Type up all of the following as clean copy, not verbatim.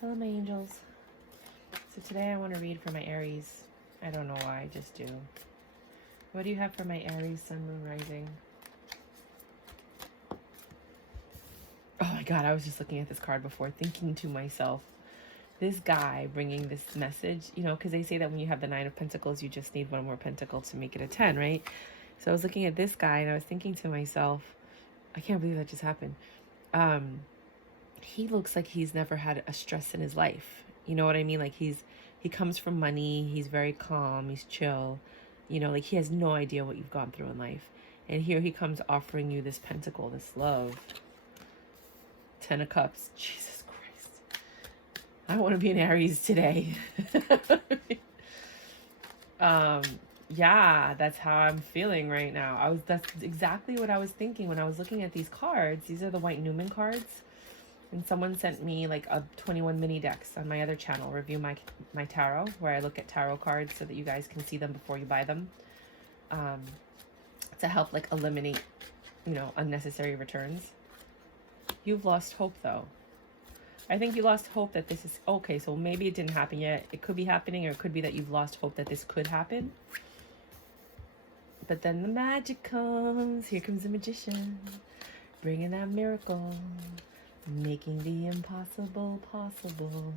Hello, my angels. So today I want to read for my Aries. I don't know why, I just do. What do you have for my Aries, Sun, Moon, Rising? Oh my God, I was just looking at this card before, thinking to myself, this guy bringing this message, you know, because they say that when you have the 9 of Pentacles, you just need one more pentacle to make it a 10, right? So I was looking at this guy and I was thinking to myself, I can't believe that just happened. He looks like he's never had a stress in his life. You know what I mean? Like he comes from money. He's very calm. He's chill. You know, like he has no idea what you've gone through in life. And here he comes offering you this pentacle, this love. 10 of Cups. Jesus Christ. I want to be an Aries today. Yeah, that's how I'm feeling right now. That's exactly what I was thinking when I was looking at these cards. These are the white numen cards. And someone sent me like a 21 mini decks on my other channel, Review My Tarot, where I look at tarot cards so that you guys can see them before you buy them, to help like eliminate, you know, unnecessary returns. You've lost hope though. I think you lost hope that this is okay. So maybe it didn't happen yet. It could be happening, or it could be that you've lost hope that this could happen. But then the magic comes. Here comes the magician, bringing that miracle. Making the impossible possible.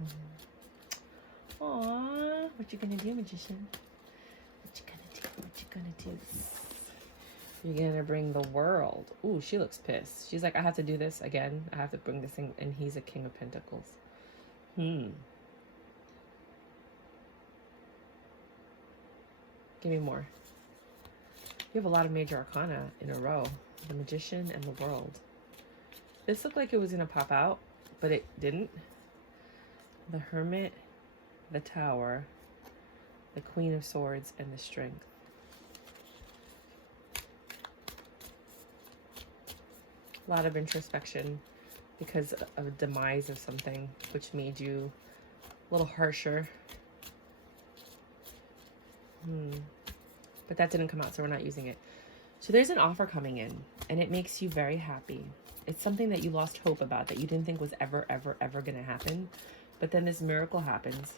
Aww. What you gonna do, magician? What you gonna do? What you gonna do? You're gonna bring the world. Ooh, she looks pissed. She's like, I have to do this again. I have to bring this thing. And he's a King of Pentacles. Give me more. You have a lot of major arcana in a row. The Magician and the World. This looked like it was going to pop out, but it didn't. The Hermit, the Tower, the Queen of Swords, and the Strength. A lot of introspection because of a demise of something, which made you a little harsher. But that didn't come out, so we're not using it. So there's an offer coming in, and it makes you very happy. It's something that you lost hope about, that you didn't think was ever, ever, ever going to happen. But then this miracle happens.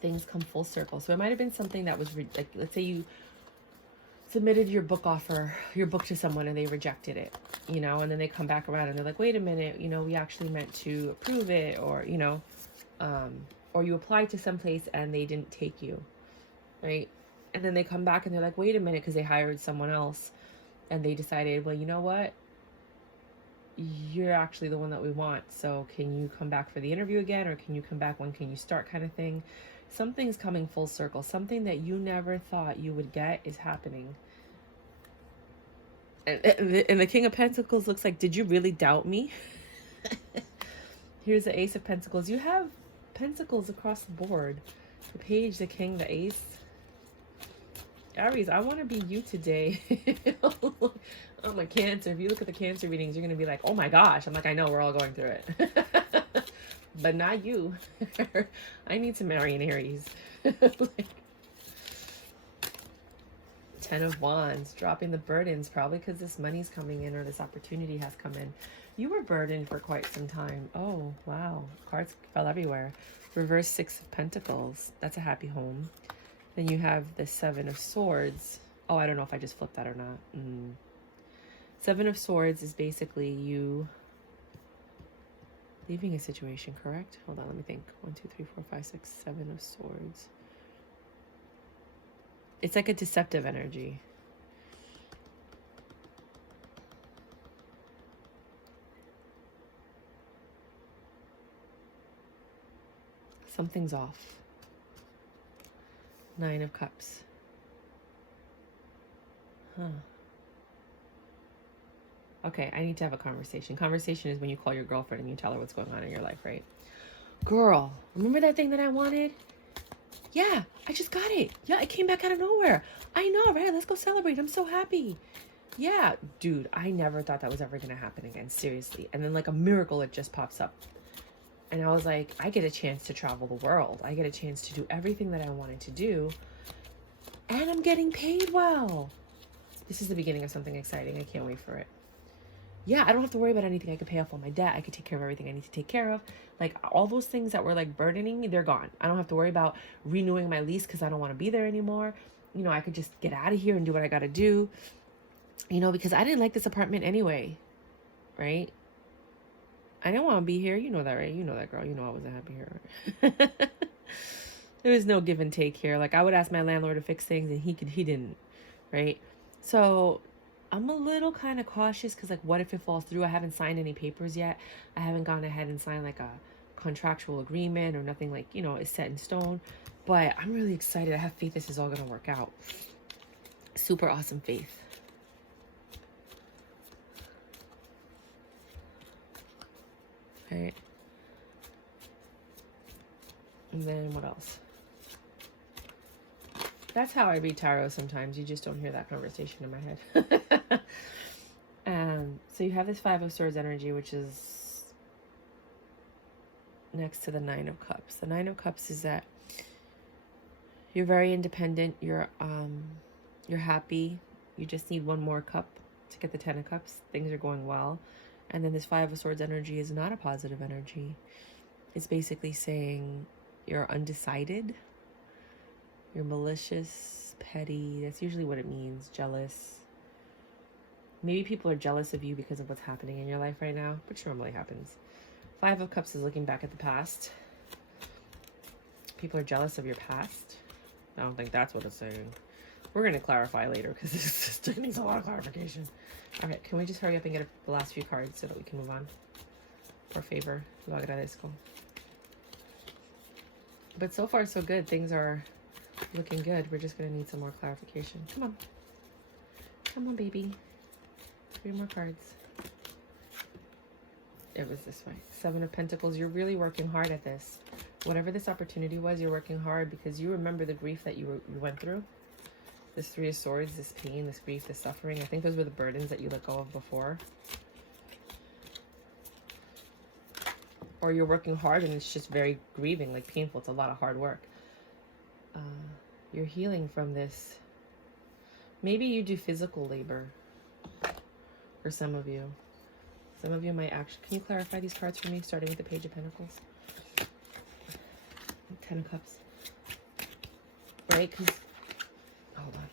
Things come full circle. So it might have been something that was, like, let's say you submitted your book offer, your book to someone, and they rejected it, you know, and then they come back around and they're like, wait a minute, you know, we actually meant to approve it, or, you know, or you applied to someplace and they didn't take you, right? And then they come back and they're like, wait a minute, because they hired someone else and they decided, well, you know what? You're actually the one that we want. So can you come back for the interview again? Or can you come back? When can you start, kind of thing? Something's coming full circle. Something that you never thought you would get is happening. And the King of Pentacles looks like, did you really doubt me? Here's the Ace of Pentacles. You have Pentacles across the board. The Page, the King, the Ace. Aries, I want to be you today. I'm a Cancer. If you look at the Cancer readings, you're going to be like, oh my gosh. I'm like, I know, we're all going through it. But not you. I need to marry an Aries. Like, 10 of Wands, dropping the burdens, probably because this money's coming in or this opportunity has come in. You were burdened for quite some time. Oh, wow. Cards fell everywhere. Reverse 6 of Pentacles. That's a happy home. Then you have the 7 of Swords. Oh, I don't know if I just flipped that or not. 7 of Swords is basically you leaving a situation, correct? Hold on, let me think. 1, 2, 3, 4, 5, 6, 7 of Swords. It's like a deceptive energy. Something's off. 9 of Cups. Okay, I need to have a conversation. Conversation is when you call your girlfriend and you tell her what's going on in your life, right? Girl, remember that thing that I wanted? Yeah, I just got it. Yeah, it came back out of nowhere. I know, right? Let's go celebrate. I'm so happy. Yeah, dude, I never thought that was ever going to happen again. Seriously. And then like a miracle, it just pops up. And I was like, I get a chance to travel the world. I get a chance to do everything that I wanted to do. And I'm getting paid well. This is the beginning of something exciting. I can't wait for it. yeah, I don't have to worry about anything. I could pay off all my debt. I could take care of everything I need to take care of. Like all those things that were like burdening me, they're gone. I don't have to worry about renewing my lease because I don't want to be there anymore. You know, I could just get out of here and do what I got to do, you know, because I didn't like this apartment anyway, right? I didn't want to be here. You know that, right? You know that, girl. You know I wasn't happy here. Right? There was no give and take here. Like I would ask my landlord to fix things and he didn't, right? So I'm a little kind of cautious because like what if it falls through? I haven't signed any papers yet. I haven't gone ahead and signed like a contractual agreement or nothing like, you know, is set in stone. But I'm really excited. I have faith this is all going to work out. Super awesome faith. Right. And then what else? That's how I read tarot sometimes. You just don't hear that conversation in my head. So you have this Five of Swords energy, which is next to the Nine of Cups. The Nine of Cups is that you're very independent. You're happy. You just need one more cup to get the Ten of Cups. Things are going well. And then this Five of Swords energy is not a positive energy. It's basically saying you're undecided. You're malicious, petty. That's usually what it means. Jealous. Maybe people are jealous of you because of what's happening in your life right now, which normally happens. Five of Cups is looking back at the past. People are jealous of your past. I don't think that's what it's saying. We're going to clarify later because this needs a lot of clarification. Okay, can we just hurry up and get the last few cards so that we can move on? Por favor. Lo agradezco. But so far, so good. Things are looking good. We're just going to need some more clarification. Come on. Come on, baby. 3 more cards. It was this way. Seven of Pentacles. You're really working hard at this. Whatever this opportunity was, you're working hard because you remember the grief that you went through. This Three of Swords, this pain, this grief, this suffering. I think those were the burdens that you let go of before. Or you're working hard and it's just very grieving, like painful. It's a lot of hard work. You're healing from this. Maybe you do physical labor for some of you. Some of you might actually... Can you clarify these cards for me, starting with the Page of Pentacles? Ten of Cups. Right? Because... Hold on.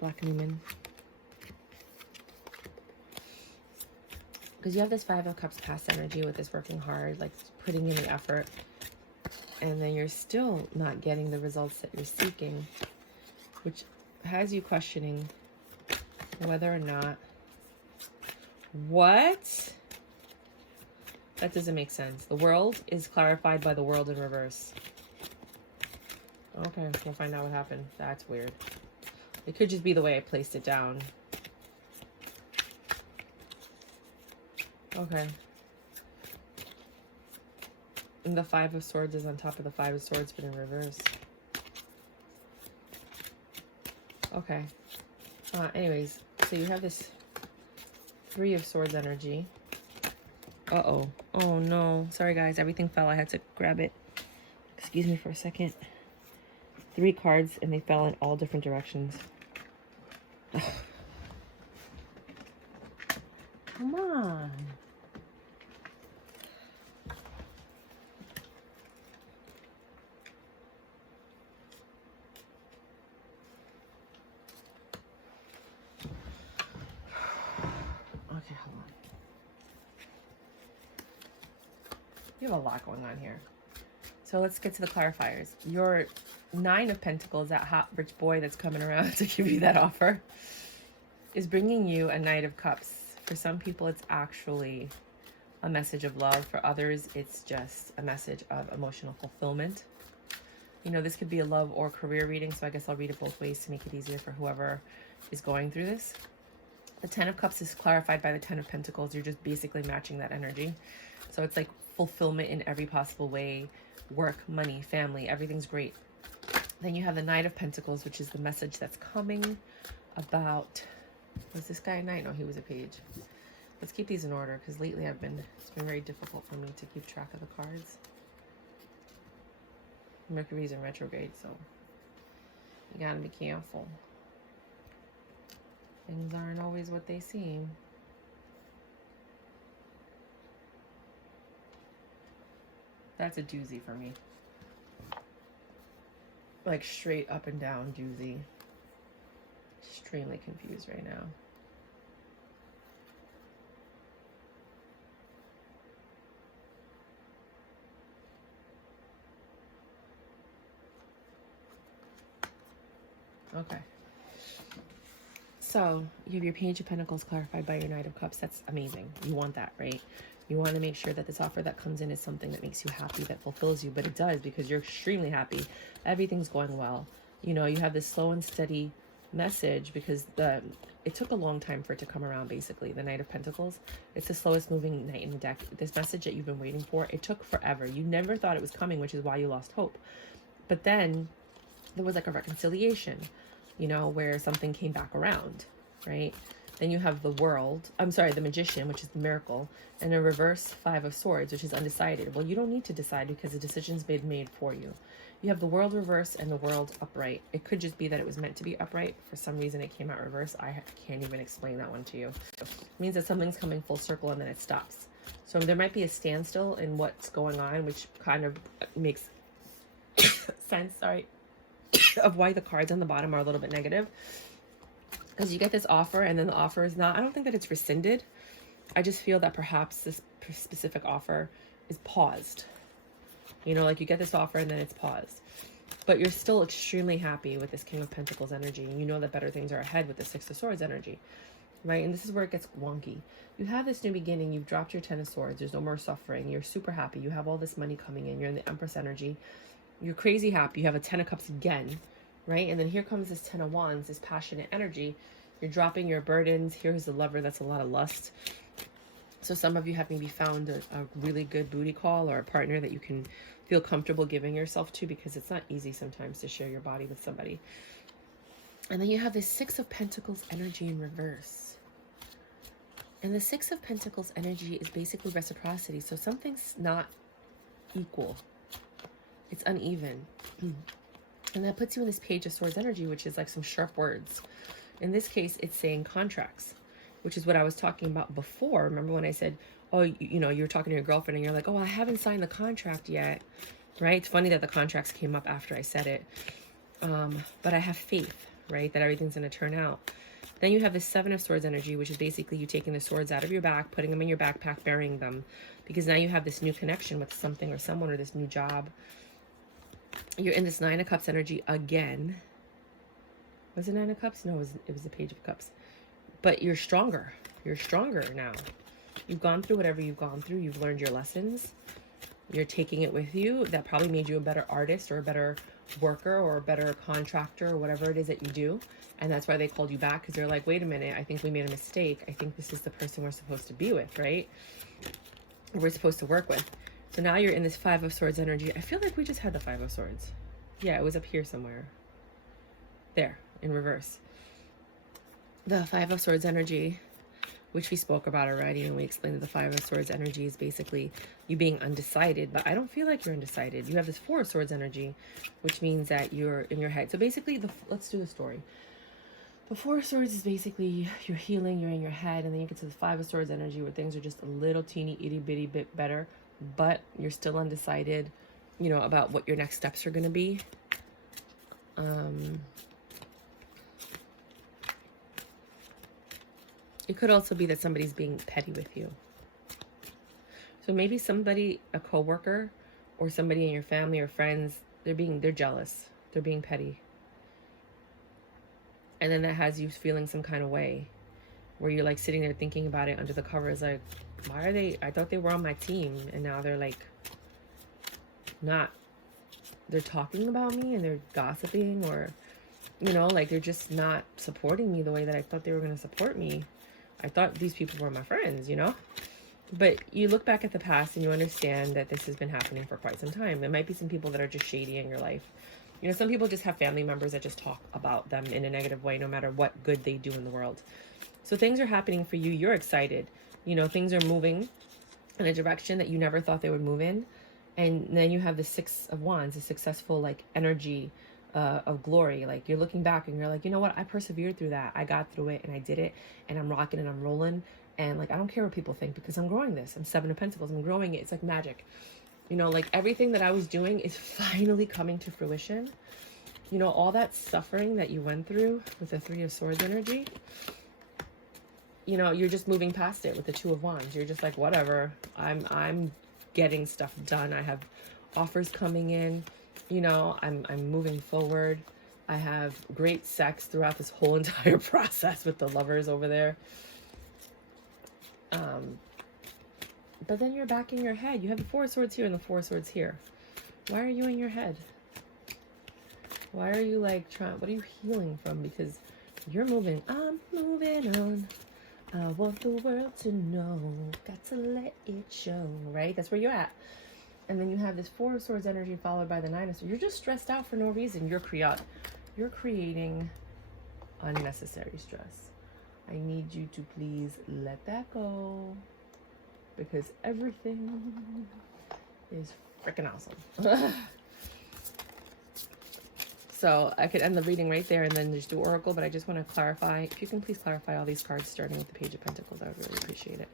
Black numen. Because you have this Five of Cups past energy with this working hard, like putting in the effort. And then you're still not getting the results that you're seeking, which has you questioning whether or not... What? That doesn't make sense. The World is clarified by the World in reverse. Okay, we'll find out what happened. That's weird. It could just be the way I placed it down. Okay. And the Five of Swords is on top of the Five of Swords, but in reverse. Okay. Anyways, so you have this Three of Swords energy. Uh-oh. Oh, no. Sorry, guys. Everything fell. I had to grab it. Excuse me for a second. 3 cards, and they fell in all different directions. Come on. Okay, hold on. You have a lot going on here. So let's get to the clarifiers. Your Nine of Pentacles, that hot rich boy that's coming around to give you that offer, is bringing you a Knight of Cups. For some people, it's actually a message of love. For others, it's just a message of emotional fulfillment. You know, this could be a love or career reading, so I guess I'll read it both ways to make it easier for whoever is going through this. The Ten of Cups is clarified by the Ten of Pentacles. You're just basically matching that energy. So it's like fulfillment in every possible way. Work, money, family, everything's great. Then you have the Knight of Pentacles, which is the message that's coming about... Was this guy a knight? No, he was a page. Let's keep these in order, because lately it's been very difficult for me to keep track of the cards. Mercury's in retrograde, so you gotta be careful. Things aren't always what they seem. That's a doozy for me. Like straight up and down doozy. Extremely confused right now. Okay. So you have your Page of Pentacles clarified by your Knight of Cups. That's amazing. You want that, right? You want to make sure that this offer that comes in is something that makes you happy, that fulfills you. But it does, because you're extremely happy. Everything's going well. You know, you have this slow and steady message, because it took a long time for it to come around, basically. The Knight of Pentacles. It's the slowest moving knight in the deck. This message that you've been waiting for, it took forever. You never thought it was coming, which is why you lost hope. But then there was like a reconciliation, you know, where something came back around, right? Then you have the the Magician, which is the miracle, and a reverse Five of Swords, which is undecided. Well, you don't need to decide, because the decision's been made for you. You have the World reverse and the World upright. It could just be that it was meant to be upright. For some reason, it came out reverse. I can't even explain that one to you. It means that something's coming full circle and then it stops. So there might be a standstill in what's going on, which kind of makes sense, sorry, of why the cards on the bottom are a little bit negative. Because you get this offer, and then the offer is not, I don't think that it's rescinded. I just feel that perhaps this specific offer is paused. You know, like you get this offer and then it's paused. But you're still extremely happy with this King of Pentacles energy. And you know that better things are ahead with the Six of Swords energy. Right? And this is where it gets wonky. You have this new beginning. You've dropped your Ten of Swords. There's no more suffering. You're super happy. You have all this money coming in. You're in the Empress energy. You're crazy happy. You have a Ten of Cups again. Right? And then here comes this Ten of Wands, this passionate energy. You're dropping your burdens. Here's the Lover. That's a lot of lust. So some of you have maybe found a really good booty call, or a partner that you can feel comfortable giving yourself to, because it's not easy sometimes to share your body with somebody. And then you have this Six of Pentacles energy in reverse. And the Six of Pentacles energy is basically reciprocity. So something's not equal. It's uneven. And that puts you in this Page of Swords energy, which is like some sharp words. In this case, it's saying contracts, which is what I was talking about before. Remember when I said, oh, you know, you were talking to your girlfriend and you're like, oh, I haven't signed the contract yet, right? It's funny that the contracts came up after I said it. But I have faith, right, that everything's going to turn out. Then you have the Seven of Swords energy, which is basically you taking the swords out of your back, putting them in your backpack, burying them, because now you have this new connection with something or someone, or this new job. You're in this Nine of Cups energy again. Was it Nine of Cups? No, it was the Page of Cups. But you're stronger. You're stronger now. You've gone through whatever you've gone through. You've learned your lessons. You're taking it with you. That probably made you a better artist, or a better worker, or a better contractor, or whatever it is that you do. And that's why they called you back, because they're like, wait a minute, I think we made a mistake. I think this is the person we're supposed to be with, right? We're supposed to work with. So now you're in this Five of Swords energy. I feel like we just had the Five of Swords. Yeah, it was up here somewhere. There, in reverse. The Five of Swords energy, which we spoke about already, and we explained that the Five of Swords energy is basically you being undecided, but I don't feel like you're undecided. You have this Four of Swords energy, which means that you're in your head. So basically, let's do the story. The Four of Swords is basically you're healing, you're in your head, and then you get to the Five of Swords energy, where things are just a little teeny itty bitty bit better, but you're still undecided, you know, about what your next steps are going to be. It could also be that somebody's being petty with you. So maybe somebody, a coworker, or somebody in your family or friends, they're jealous. They're being petty. And then that has you feeling some kind of way, where you're like sitting there thinking about it under the covers, like, why are they, I thought they were on my team, and now they're like not, they're talking about me and they're gossiping, or, you know, like they're just not supporting me the way that I thought they were going to support me. I thought these people were my friends, you know? But you look back at the past and you understand that this has been happening for quite some time. There might be some people that are just shady in your life. You know, some people just have family members that just talk about them in a negative way, no matter what good they do in the world. So things are happening for you. You're excited. You know, things are moving in a direction that you never thought they would move in. And then you have the Six of Wands, a successful, like, energy of glory. Like you're looking back and you're like, you know what, I persevered through that, I got through it, and I did it, and I'm rocking and I'm rolling, and like I don't care what people think because I'm growing this. I'm Seven of Pentacles, I'm growing it. It's like magic, you know, like everything that I was doing is finally coming to fruition. You know, all that suffering that you went through with the Three of Swords energy, you know, you're just moving past it with the Two of Wands. You're just like, whatever, I'm getting stuff done. I have offers coming in, you know, I'm moving forward. I have great sex throughout this whole entire process with the Lovers over there. But then you're back in your head. You have the Four of Swords here and the Four of Swords here. Why are you in your head? Why are you like trying, what are you healing from? Because you're moving, I'm moving on. I want the world to know, got to let it show, right? That's where you're at. And then you have this Four of Swords energy followed by the Nine of Swords. You're just stressed out for no reason. You're creating unnecessary stress. I need you to please let that go, because everything is freaking awesome. So I could end the reading right there and then just do Oracle, but I just want to clarify. If you can please clarify all these cards starting with the Page of Pentacles, I would really appreciate it.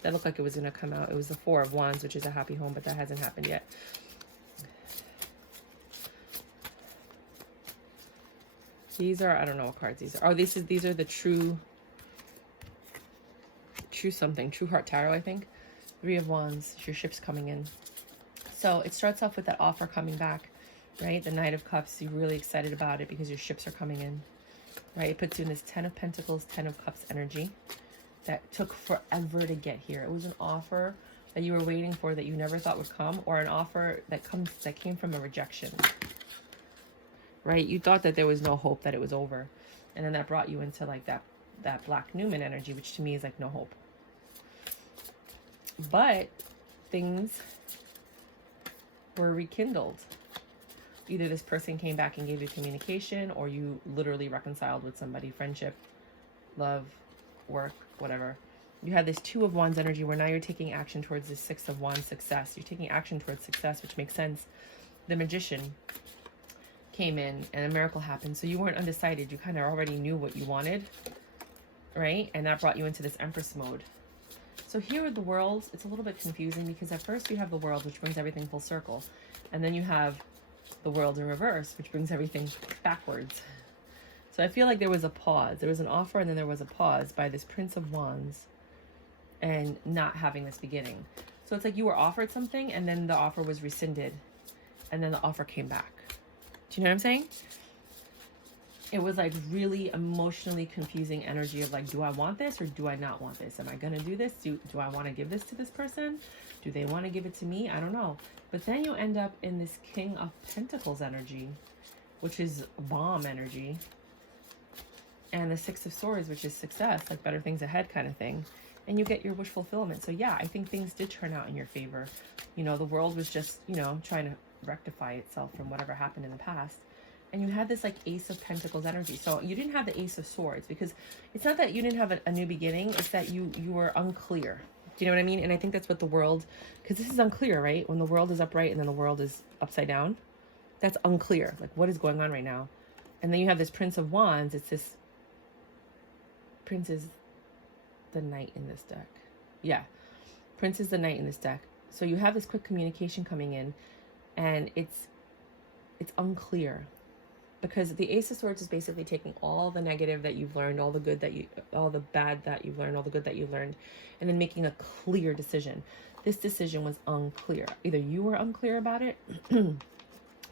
That looked like it was going to come out. It was the Four of Wands, which is a happy home, but that hasn't happened yet. These are, I don't know what cards these are. Oh, these are the true something. True Heart Tarot, I think. Three of Wands. Your ship's coming in. So it starts off with that offer coming back, right? The Knight of Cups. You're really excited about it because your ships are coming in, right? It puts you in this Ten of Pentacles, Ten of Cups energy. That took forever to get here. It was an offer that you were waiting for that you never thought would come, or an offer that came from a rejection, right? You thought that there was no hope, that it was over, and then that brought you into like that black numen energy, which to me is like no hope. But things were rekindled. Either this person came back and gave you communication, or you literally reconciled with somebody, friendship, love, work, whatever. You had this Two of Wands energy where now you're taking action towards this Six of Wands success. You're taking action towards success, which makes sense. The Magician came in and a miracle happened. So you weren't undecided. You kind of already knew what you wanted, right? And that brought you into this Empress mode. So here with the World, it's a little bit confusing because at first you have the World, which brings everything full circle. And then you have the World in reverse, which brings everything backwards. So I feel like there was a pause. There was an offer and then there was a pause by this Prince of Wands and not having this beginning. So it's like you were offered something and then the offer was rescinded and then the offer came back. Do you know what I'm saying? It was like really emotionally confusing energy of like, do I want this or do I not want this? Am I going to do this? Do I want to give this to this person? Do they want to give it to me? I don't know. But then you end up in this King of Pentacles energy, which is bomb energy. And the Six of Swords, which is success, like better things ahead kind of thing. And you get your wish fulfillment. So yeah, I think things did turn out in your favor. You know, the world was just, you know, trying to rectify itself from whatever happened in the past. And you had this like Ace of Pentacles energy. So you didn't have the Ace of Swords because it's not that you didn't have a new beginning. It's that you were unclear. Do you know what I mean? And I think that's what the world, because this is unclear, right? When the world is upright and then the world is upside down, that's unclear. Like what is going on right now? And then you have this Prince of Wands. It's this Prince is the Knight in this deck. Yeah. Prince is the Knight in this deck. So you have this quick communication coming in and it's unclear because the Ace of Swords is basically taking all the negative that you've learned, all the good that all the bad that you've learned, all the good that you've learned, and then making a clear decision. This decision was unclear. Either you were unclear about it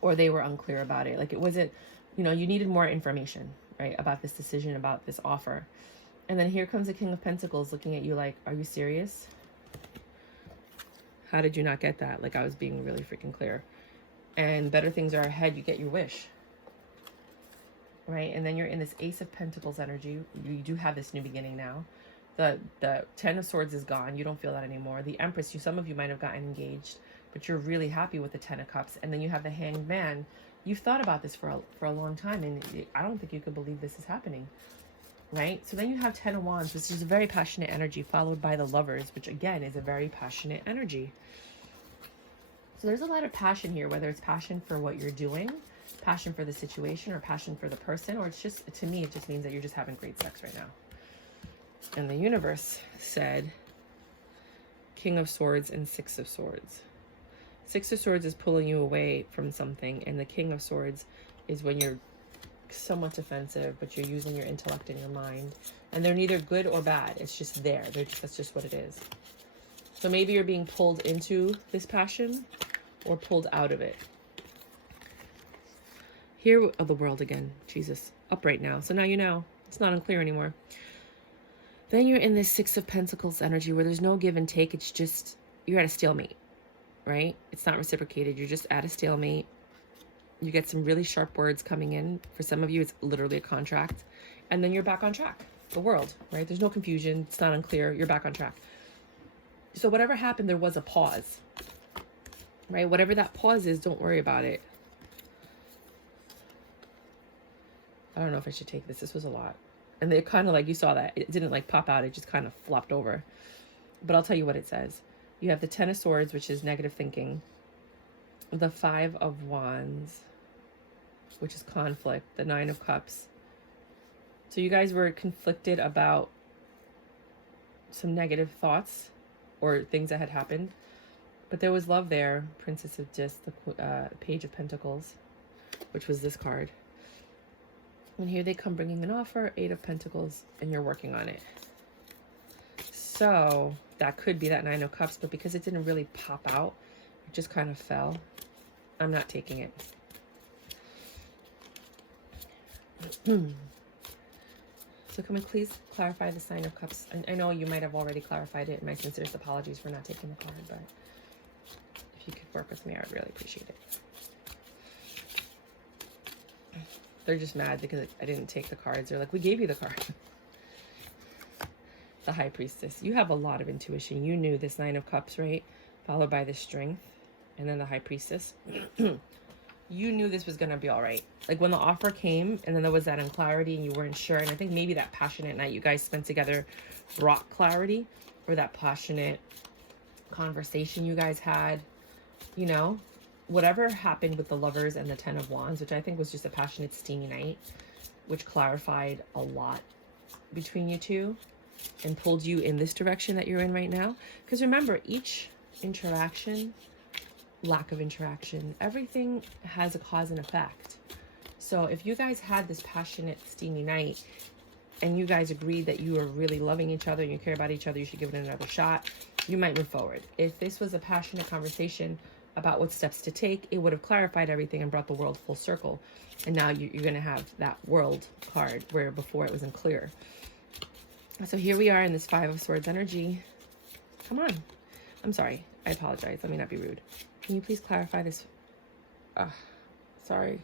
or they were unclear about it. Like it wasn't, you know, you needed more information, right? About this decision, about this offer. And then here comes the King of Pentacles looking at you like, are you serious? How did you not get that? Like I was being really freaking clear. And better things are ahead. You get your wish. Right? And then you're in this Ace of Pentacles energy. You do have this new beginning now. The Ten of Swords is gone. You don't feel that anymore. The Empress, some of you might have gotten engaged, but you're really happy with the Ten of Cups. And then you have the Hanged Man. You've thought about this for a long time, and I don't think you could believe this is happening. Right? So then you have Ten of Wands, which is a very passionate energy, followed by the Lovers, which again is a very passionate energy. So there's a lot of passion here, whether it's passion for what you're doing, passion for the situation or passion for the person, or it's just, to me, it just means that you're just having great sex right now. And the universe said King of Swords and Six of Swords. Six of Swords is pulling you away from something, and the King of Swords is when you're somewhat defensive, but you're using your intellect and your mind. And they're neither good or bad. It's just there. That's just what it is. So maybe you're being pulled into this passion or pulled out of it. Here, the world again. Jesus, up right now. So now you know. It's not unclear anymore. Then you're in this Six of Pentacles energy where there's no give and take. It's just, you're at a stalemate, right? It's not reciprocated. You're just at a stalemate. You get some really sharp words coming in. For some of you, it's literally a contract. And then you're back on track. The world, right? There's no confusion. It's not unclear. You're back on track. So whatever happened, there was a pause, right? Whatever that pause is, don't worry about it. I don't know if I should take this. This was a lot. And they kind of like, you saw that. It didn't like pop out. It just kind of flopped over. But I'll tell you what it says. You have the Ten of Swords, which is negative thinking. The Five of Wands, which is conflict. The Nine of Cups. So you guys were conflicted about some negative thoughts or things that had happened. But there was love there. Princess of Discs, the Page of Pentacles, which was this card. And here they come bringing an offer, Eight of Pentacles, and you're working on it. So that could be that Nine of Cups, but because it didn't really pop out, it just kind of fell. I'm not taking it. So can we please clarify the Nine of Cups? I know you might have already clarified it. My sincerest apologies for not taking the card, but if you could work with me, I would really appreciate it. They're just mad because I didn't take the cards. They're like, we gave you the card. The High Priestess. You have a lot of intuition. You knew this Nine of Cups, right? Followed by the Strength. And then the High Priestess. You knew this was going to be all right. Like when the offer came and then there was that unclarity and you weren't sure. And I think maybe that passionate night you guys spent together brought clarity. Or that passionate conversation you guys had. You know? Whatever happened with the Lovers and the Ten of Wands, which I think was just a passionate, steamy night, which clarified a lot between you two and pulled you in this direction that you're in right now. Because remember, each interaction, lack of interaction, everything has a cause and effect. So if you guys had this passionate, steamy night and you guys agreed that you are really loving each other and you care about each other, you should give it another shot, you might move forward. If this was a passionate conversation about what steps to take, it would have clarified everything and brought the world full circle. And now you're going to have that world card where before it was unclear. So here we are in this Five of Swords energy. Come on. I'm sorry. I apologize. Let me not be rude. Can you please clarify this? Sorry.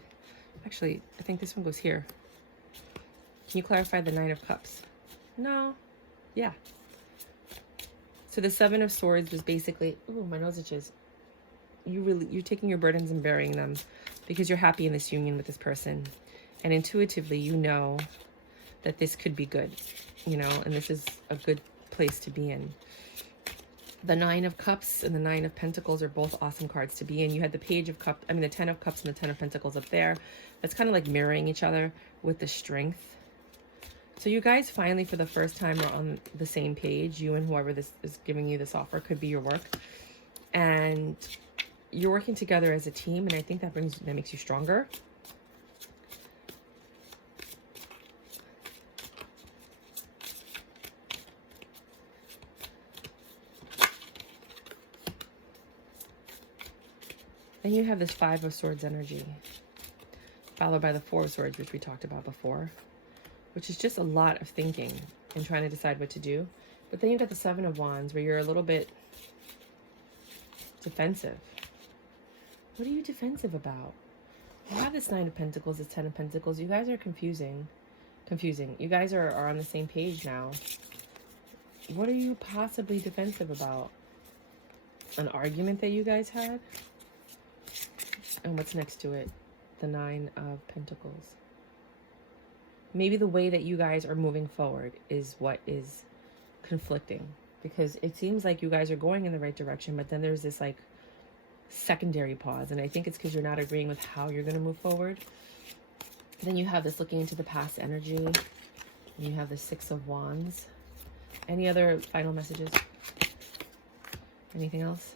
Actually, I think this one goes here. Can you clarify the Nine of Cups? No. Yeah. So the Seven of Swords was basically... Ooh, my nose itches. You're taking your burdens and burying them because you're happy in this union with this person. And intuitively, you know that this could be good, you know, and this is a good place to be in. The Nine of Cups and the Nine of Pentacles are both awesome cards to be in. You had the Page of Cups, the Ten of Cups and the Ten of Pentacles up there. That's kind of like mirroring each other with the Strength. So you guys finally, for the first time, are on the same page. You and whoever this is giving you this offer could be your work. And you're working together as a team, and I think that makes you stronger. Then you have this Five of Swords energy, followed by the Four of Swords, which we talked about before, which is just a lot of thinking and trying to decide what to do. But then you've got the Seven of Wands, where you're a little bit defensive. What are you defensive about? You have this Nine of Pentacles, this Ten of Pentacles. You guys are confusing. You guys are on the same page now. What are you possibly defensive about? An argument that you guys had? And what's next to it? The Nine of Pentacles. Maybe the way that you guys are moving forward is what is conflicting. Because it seems like you guys are going in the right direction, but then there's this like secondary pause. And I think it's because you're not agreeing with how you're going to move forward. Then you have this looking into the past energy. And you have the Six of Wands. Any other final messages? Anything else?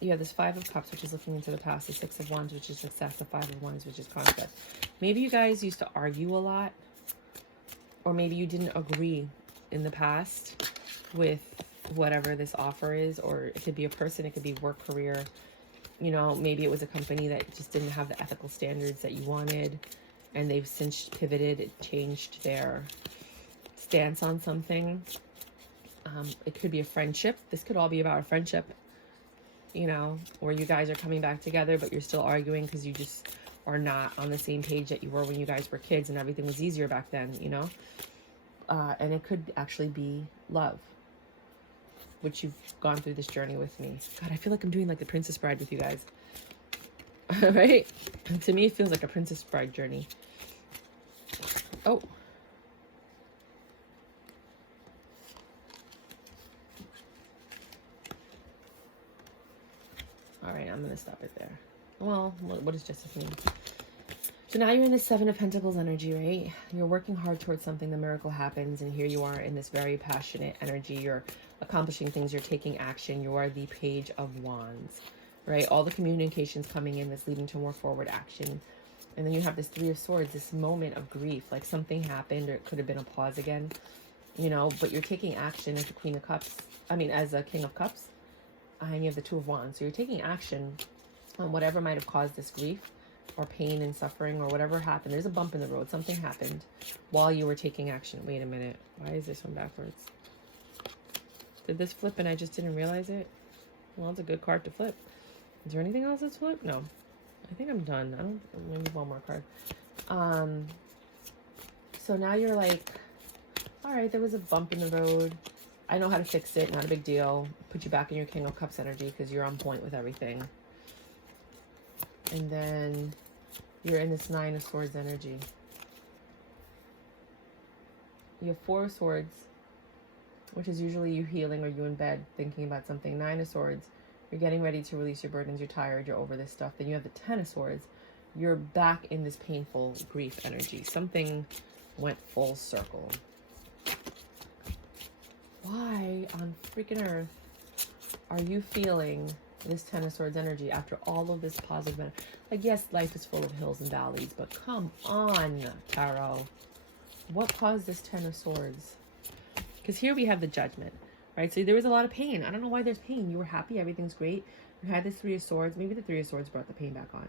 You have this Five of Cups, which is looking into the past. The Six of Wands, which is success. The Five of Wands, which is conquest. Maybe you guys used to argue a lot. Or maybe you didn't agree in the past with whatever this offer is. Or it could be a person. It could be work, career. You know, maybe it was a company that just didn't have the ethical standards that you wanted. And they've since pivoted, changed their stance on something. It could be a friendship. This could all be about a friendship. You know, where you guys are coming back together, but you're still arguing because you just are not on the same page that you were when you guys were kids and everything was easier back then, you know? And it could actually be love, which you've gone through this journey with me. God, I feel like I'm doing like the Princess Bride with you guys. Right? To me, it feels like a Princess Bride journey. Oh. All right, I'm going to stop it there. Well, what does justice mean? So now you're in the Seven of Pentacles energy, right? You're working hard towards something. The miracle happens. And here you are in this very passionate energy. You're accomplishing things. You're taking action. You are the Page of Wands, right? All the communications coming in that's leading to more forward action. And then you have this Three of Swords, this moment of grief. Like something happened, or it could have been a pause again, you know, but you're taking action as the Queen of Cups. I mean, as a King of Cups. And you have the Two of Wands. So you're taking action on whatever might have caused this grief or pain and suffering or whatever happened. There's a bump in the road. Something happened while you were taking action. Wait a minute. Why is this one backwards? Did this flip and I just didn't realize it? Well, it's a good card to flip. Is there anything else that's flipped? No. I think I'm done. Maybe one more card. So now you're like, all right, there was a bump in the road. I know how to fix it. Not a big deal. Put you back in your King of Cups energy because you're on point with everything. And then you're in this Nine of Swords energy. You have Four of Swords, which is usually you healing or you in bed thinking about something. Nine of Swords, you're getting ready to release your burdens. You're tired. You're over this stuff. Then you have the Ten of Swords. You're back in this painful grief energy. Something went full circle. Why on freaking earth are you feeling this Ten of Swords energy after all of this positive? Like, yes, life is full of hills and valleys, but come on, Tarot. What caused this Ten of Swords? Because here we have the Judgment, right? So there was a lot of pain. I don't know why there's pain. You were happy. Everything's great. You had this Three of Swords. Maybe the Three of Swords brought the pain back on.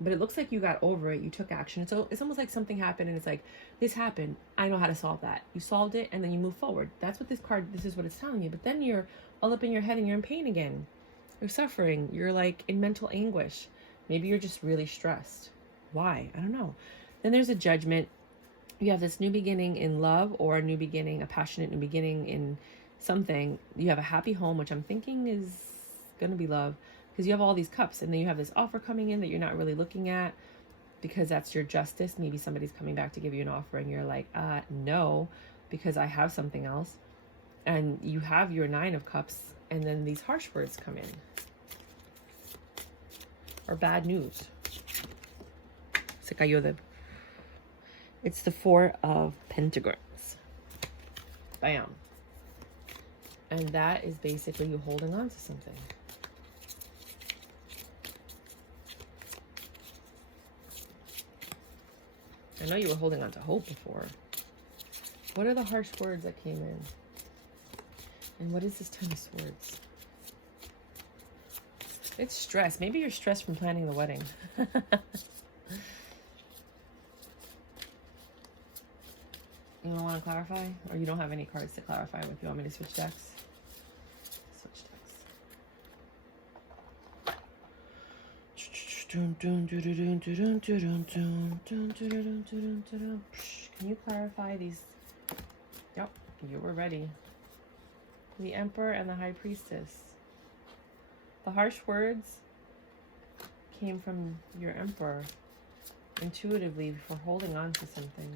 But it looks like you got over it. You took action. So it's almost like something happened and it's like, this happened. I know how to solve that. You solved it and then you move forward. That's what this is what it's telling you. But then you're all up in your head and you're in pain again. You're suffering. You're like in mental anguish. Maybe you're just really stressed. Why? I don't know. Then there's a Judgment. You have this new beginning in love or a new beginning, a passionate new beginning in something. You have a happy home, which I'm thinking is going to be love. Because you have all these cups and then you have this offer coming in that you're not really looking at because that's your justice. Maybe somebody's coming back to give you an offer and you're like, no, because I have something else. And you have your Nine of Cups and then these harsh words come in. Or bad news. Se cayó de... It's the Four of Pentacles. Bam. And that is basically you holding on to something. I know you were holding on to hope before. What are the harsh words that came in? And what is this Ten of Swords? It's stress. Maybe you're stressed from planning the wedding. You don't want to clarify? Or you don't have any cards to clarify with? You want me to switch decks? Switch decks. Can you clarify these? Yep, you were ready. The Emperor and the High Priestess. The harsh words came from your Emperor intuitively for holding on to something.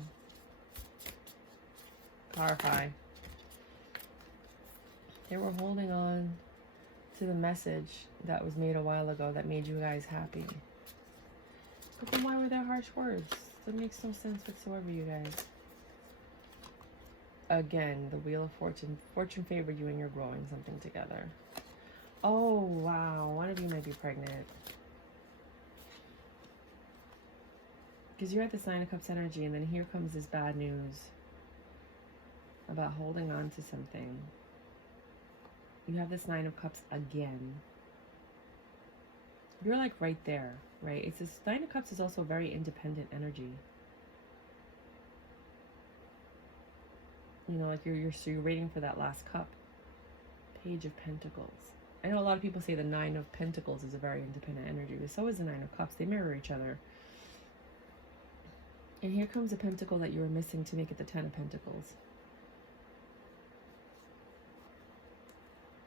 Clarify. They were holding on to the message that was made a while ago that made you guys happy. But then why were there harsh words? That makes no sense whatsoever, you guys. Again, the Wheel of Fortune. Fortune favored you and you're growing something together. Oh, wow. One of you might be pregnant. Because you're at this Nine of Cups energy, and then here comes this bad news about holding on to something. You have this Nine of Cups again. You're like right there, right? It's this Nine of Cups is also very independent energy. You know, like you're waiting for that last cup. Page of Pentacles. I know a lot of people say the Nine of Pentacles is a very independent energy, but so is the Nine of Cups. They mirror each other. And here comes a pentacle that you were missing to make it the Ten of Pentacles.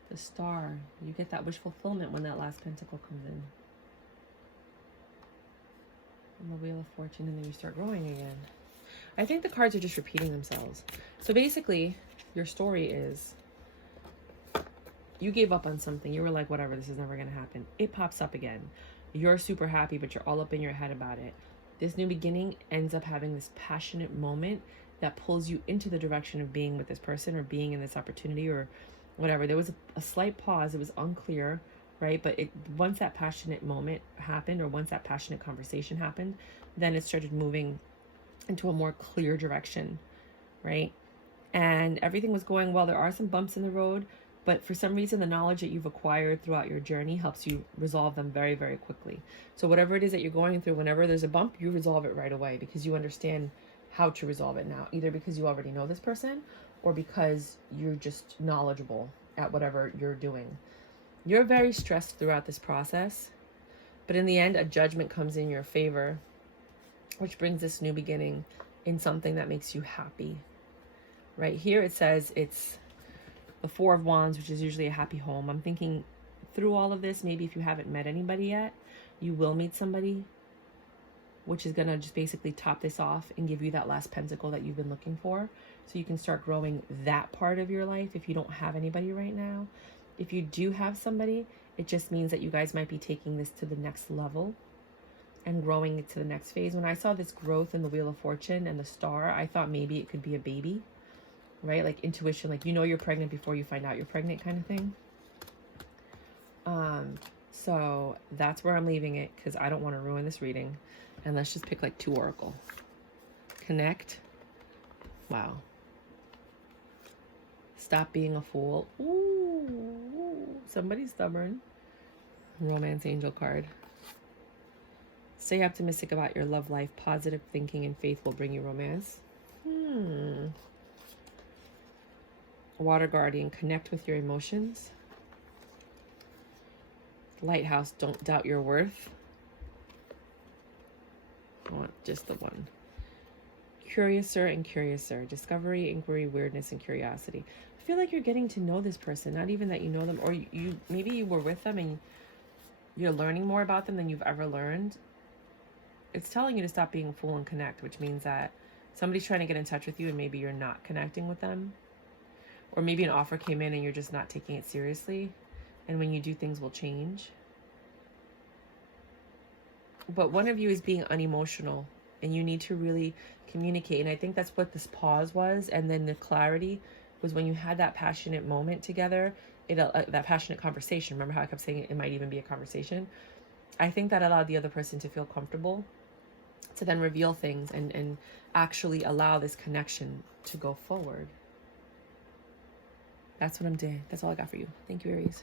The Star. You get that wish fulfillment when that last pentacle comes in. And the Wheel of Fortune, and then you start growing again. I think the cards are just repeating themselves. So basically, your story is you gave up on something. You were like, whatever, this is never going to happen. It pops up again. You're super happy, but you're all up in your head about it. This new beginning ends up having this passionate moment that pulls you into the direction of being with this person or being in this opportunity or whatever. There was a slight pause. It was unclear, right? But once that passionate moment happened, or once that passionate conversation happened, then it started moving into a more clear direction, right? And everything was going well. There are some bumps in the road, but for some reason, the knowledge that you've acquired throughout your journey helps you resolve them very, very quickly. So whatever it is that you're going through, whenever there's a bump, you resolve it right away because you understand how to resolve it now, either because you already know this person or because you're just knowledgeable at whatever you're doing. You're very stressed throughout this process, but in the end, a judgment comes in your favor, which brings this new beginning in something that makes you happy. Right here, it says it's the Four of Wands, which is usually a happy home. I'm thinking through all of this, maybe if you haven't met anybody yet, you will meet somebody, which is going to just basically top this off and give you that last pentacle that you've been looking for. So you can start growing that part of your life if you don't have anybody right now. If you do have somebody, it just means that you guys might be taking this to the next level and growing it to the next phase. When I saw this growth in the Wheel of Fortune and the Star, I thought maybe it could be a baby. Right? Like intuition, like you know you're pregnant before you find out you're pregnant kind of thing. So that's where I'm leaving it because I don't want to ruin this reading. And let's just pick like 2 oracle. Connect. Wow. Stop being a fool. Ooh, somebody's stubborn. Romance angel card. Stay optimistic about your love life. Positive thinking and faith will bring you romance. Water Guardian, connect with your emotions. Lighthouse, don't doubt your worth. I want just the one. Curiouser and Curiouser, discovery, inquiry, weirdness, and curiosity. I feel like you're getting to know this person, not even that you know them, or you maybe you were with them and you're learning more about them than you've ever learned. It's telling you to stop being a fool and connect, which means that somebody's trying to get in touch with you and maybe you're not connecting with them. Or maybe an offer came in and you're just not taking it seriously. And when you do, things will change. But one of you is being unemotional and you need to really communicate. And I think that's what this pause was. And then the clarity was when you had that passionate moment together, that passionate conversation. Remember how I kept saying it might even be a conversation? I think that allowed the other person to feel comfortable to then reveal things and actually allow this connection to go forward. That's what I'm doing. That's all I got for you. Thank you, Aries.